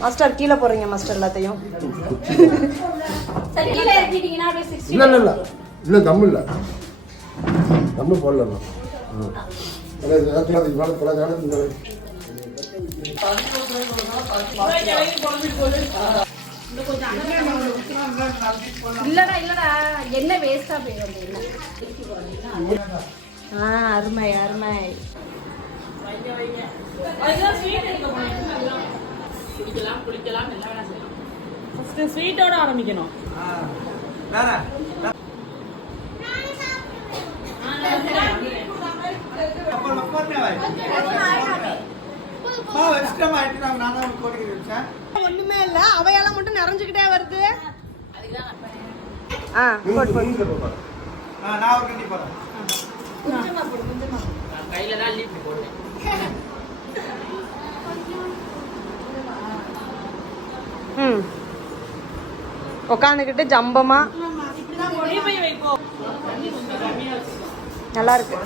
Master கீழே போறீங்க master எல்லாத்தையும். இல்ல தமிழ் போடலாம். இல்லடா என்ன வேஸ்டா போயிடும். அருமை அருமை. ஸ்வீட்டோட ஆரம்பிக்கணும். ஒண்ணுமே இல்ல, அவையெல்லாம் மட்டும் நிறைஞ்சுக்கிட்டே வருது. உட்காந்துக்கிட்டு ஜம்பமா நல்லா இருக்கு.